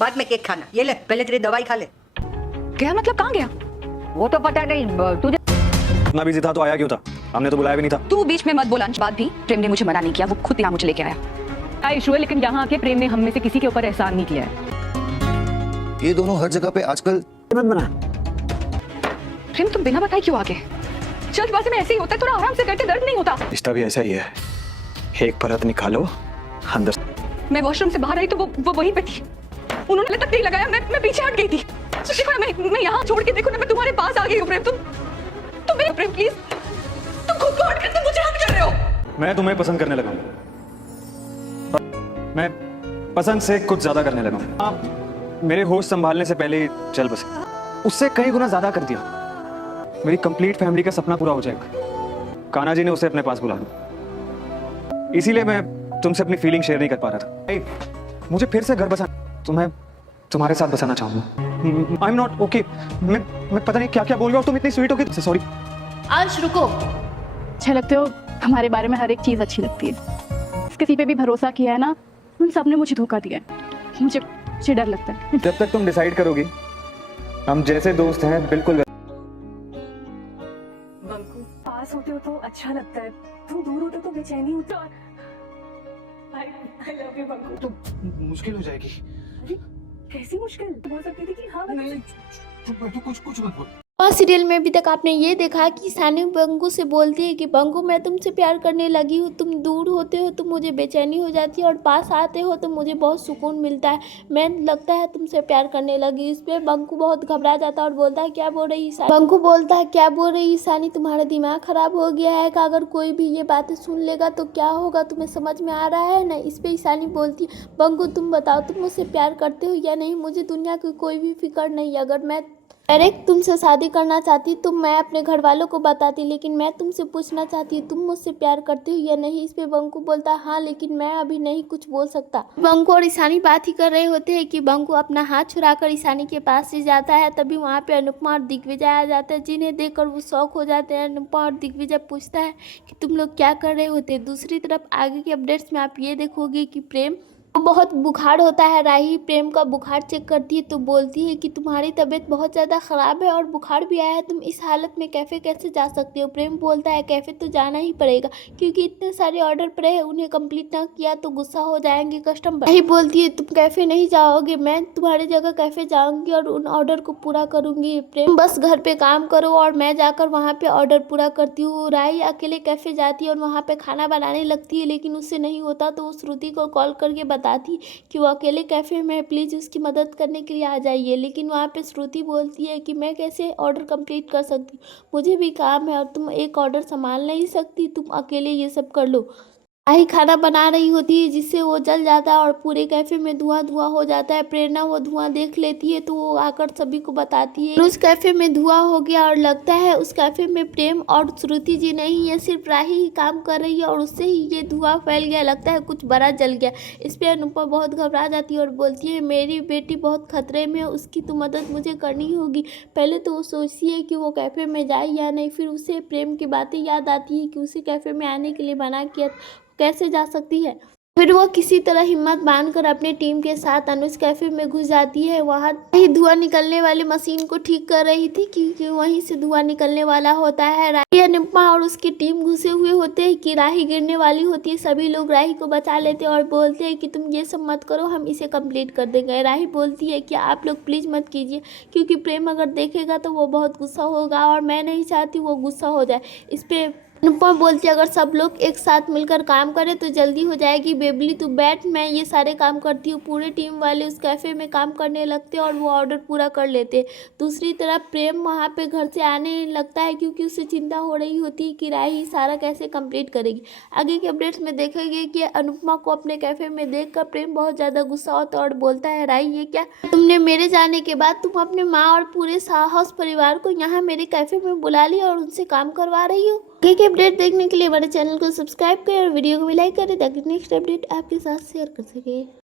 बाद में केक खाना। ये ले, पहले तेरी दवाई खा ले। क्या मतलब, कहाँ गया? वो तो पता नहीं, तुझे इतना बिजी था तो आया क्यों था? हमने तो बुलाया भी नहीं था। तू बीच में मत बोल अंश। बात भी प्रेम ने मुझे मना नहीं किया, वो खुद यहाँ मुझे लेके आया। इशू है, लेकिन यहाँ आके प्रेम ने हम में से किसी के ऊपर एहसान नहीं किया है। ये दोनों हर जगह पे आजकल मत बना। प्रेम तुम बिना बताए क्यों आ गए? जल्दबाजी में ऐसे ही होता है, थोड़ा आराम से करते दर्द नहीं होता। रिश्ता भी ऐसा ही है, एक परत निकालो अंदर। मैं वॉशरूम से बाहर आई तो वो वहीं पे थी। उन्होंने तक नहीं लगाया, मैं पीछे हट गई थी। तो देखो मैं यहाँ छोड़ के देखो ना, मैं तुम्हारे पास आ गई हूँ। प्रेम तुम मेरे प्रेम प्लीज, तुम खुद को हट कर मुझे हट कर रहे हो। मैं तुम्हें पसंद करने लगा हूँ, मैं पसंद से कुछ ज्यादा करने लगा हूँ। आप मेरे होश संभालने से पहले ही चल बसे, उससे कई गुना ज्यादा कर दिया। मेरी कंप्लीट फैमिली का सपना पूरा हो जाएगा। कान्हा जी ने उसे अपने पास बुला लिया, इसीलिए मैं तुमसे अपनी फीलिंग शेयर नहीं कर पा रहा था। मुझे फिर से घर बसा, तुम्हें तुम्हारे साथ बसाना चाहूंगा। I am not okay. मैं पता नहीं क्या क्या बोल रहा हूँ, तुम इतनी स्वीट हो गई। सॉरी। अंश रुको। अच्छे लगते हो, हमारे बारे में हर एक चीज़ अच्छी लगती है। किसी पे भी भरोसा किया है ना, उन सब ने मुझे धोखा दिया है। मुझे डर लगता है। जब तक तुम डिसाइड करोगी, हम जैसे दोस्त हैं बिल्कुल। पास होते हो तो अच्छा लगता है, तुम दूर होते तो बेचैनी होती है। I love you, Banku. तो मुश्किल हो जाएगी। कैसी मुश्किल? बोल सकती थी कि हाँ नहीं, चुप बैठो, कुछ मत बोल। और सीरियल में अभी तक आपने ये देखा कि सानी बंकू से बोलती है कि बंकू मैं तुमसे प्यार करने लगी हूँ, तुम दूर होते हो तो मुझे बेचैनी हो जाती है और पास आते हो तो मुझे बहुत सुकून मिलता है। मैं लगता है तुमसे प्यार करने लगी। इस पर बंकू बहुत घबरा जाता है और बोलता है क्या बोल रही सानी? बंकू बोलता है क्या बोल रही सानी, तुम्हारा दिमाग खराब हो गया है कि अगर कोई भी ये बातें सुन लेगा तो क्या होगा, तुम्हें समझ में आ रहा है ना? इस पर सानी बोलती है बंकू तुम बताओ तुम मुझसे प्यार करते हो या नहीं? मुझे दुनिया की कोई भी फिक्र नहीं। अगर मैं डायरेक्ट तुमसे शादी करना चाहती तो मैं अपने घर वालों को बताती, लेकिन मैं तुमसे पूछना चाहती हूँ तुम मुझसे प्यार करते हो या नहीं? इस पे बंकू बोलता है हाँ, लेकिन मैं अभी नहीं कुछ बोल सकता। बंकू और ईशानी बात ही कर रहे होते हैं कि बंकू अपना हाथ छुड़ाकर ईशानी के पास से जाता है। तभी वहाँ पे अनुपमा और दिग्विजय आ जाते हैं, जिन्हें देखकर वो शौक हो जाते हैं। अनुपमा और दिग्विजय पूछता है कि तुम लोग क्या कर रहे होते। दूसरी तरफ आगे के अपडेट्स में आप ये देखोगे कि प्रेम को बहुत बुखार होता है। राही प्रेम का बुखार चेक करती है तो बोलती है कि तुम्हारी तबीयत बहुत ज़्यादा ख़राब है और बुखार भी आया है, तुम इस हालत में कैफ़े कैसे जा सकते हो? प्रेम बोलता है कैफ़े तो जाना ही पड़ेगा क्योंकि इतने सारे ऑर्डर पड़े हैं, उन्हें कंप्लीट ना किया तो गुस्सा हो जाएंगे कस्टमर। राही बोलती है तुम कैफ़े नहीं जाओगे, मैं तुम्हारी जगह कैफ़े जाऊँगी और उन ऑर्डर को पूरा करूँगी। प्रेम बस घर पर काम करो और मैं जाकर वहाँ पर ऑर्डर पूरा करती हूँ। राही अकेले कैफ़े जाती है और वहाँ पर खाना बनाने लगती है, लेकिन उससे नहीं होता तो वो श्रुति को कॉल करके बताती कि वो अकेले कैफ़े में प्लीज़ उसकी मदद करने के लिए आ जाइए। लेकिन वहाँ पे श्रुति बोलती है कि मैं कैसे ऑर्डर कंप्लीट कर सकती हूँ, मुझे भी काम है और तुम एक ऑर्डर संभाल नहीं सकती, तुम अकेले ये सब कर लो। राही खाना बना रही होती है जिससे वो जल जाता है और पूरे कैफे में धुआं धुआं हो जाता है। प्रेरणा वो धुआं देख लेती है तो वो आकर सभी को बताती है उस कैफे में धुआं हो गया और लगता है उस कैफे में प्रेम और श्रुति जी नहीं है, सिर्फ राही ही काम कर रही है और उससे ही ये धुआं फैल गया, लगता है कुछ बड़ा जल गया। इस पर अनुपमा बहुत घबरा जाती है और बोलती है मेरी बेटी बहुत खतरे में है, उसकी तो मदद मुझे करनी होगी। पहले तो वो सोचती है कि वो कैफे में जाए या नहीं, फिर उसे प्रेम की बातें याद आती है कि उसे कैफे में आने के लिए मना किया, कैसे जा सकती है। फिर वो किसी तरह हिम्मत बांधकर अपने टीम के साथ अनुज कैफे में घुस जाती है। वहाँ ही धुआं निकलने वाली मशीन को ठीक कर रही थी क्योंकि वहीं से धुआं निकलने वाला होता है। राही, अनुपमा और उसकी टीम घुसे हुए होते हैं कि राही गिरने वाली होती है। सभी लोग राही को बचा लेते हैं और बोलते हैं कि तुम ये सब मत करो, हम इसे कंप्लीट कर देंगे। राही बोलती है कि आप लोग प्लीज़ मत कीजिए क्योंकि प्रेम अगर देखेगा तो वो बहुत गुस्सा होगा और मैं नहीं चाहती वो गुस्सा हो जाए। इस पर अनुपमा बोलती है अगर सब लोग एक साथ मिलकर काम करें तो जल्दी हो जाएगी। बेबली तू बैठ, मैं ये सारे काम करती हूँ। पूरे टीम वाले उस कैफ़े में काम करने लगते और वो ऑर्डर पूरा कर लेते। दूसरी तरफ प्रेम वहाँ पे घर से आने लगता है क्योंकि उसे चिंता हो रही होती है कि राही सारा कैसे कंप्लीट करेगी। आगे के अपडेट्स में देखेंगे कि अनुपमा को अपने कैफ़े में देखकर प्रेम बहुत ज़्यादा गुस्सा होता है और बोलता है राही ये क्या, तुमने मेरे जाने के बाद तुम अपने माँ और पूरे साहस परिवार को यहाँ मेरे कैफ़े में बुला लिया और उनसे काम करवा रही हो। आगे के अपडेट देखने के लिए हमारे चैनल को सब्सक्राइब करें और वीडियो को भी लाइक करें ताकि नेक्स्ट अपडेट आपके साथ शेयर कर सके।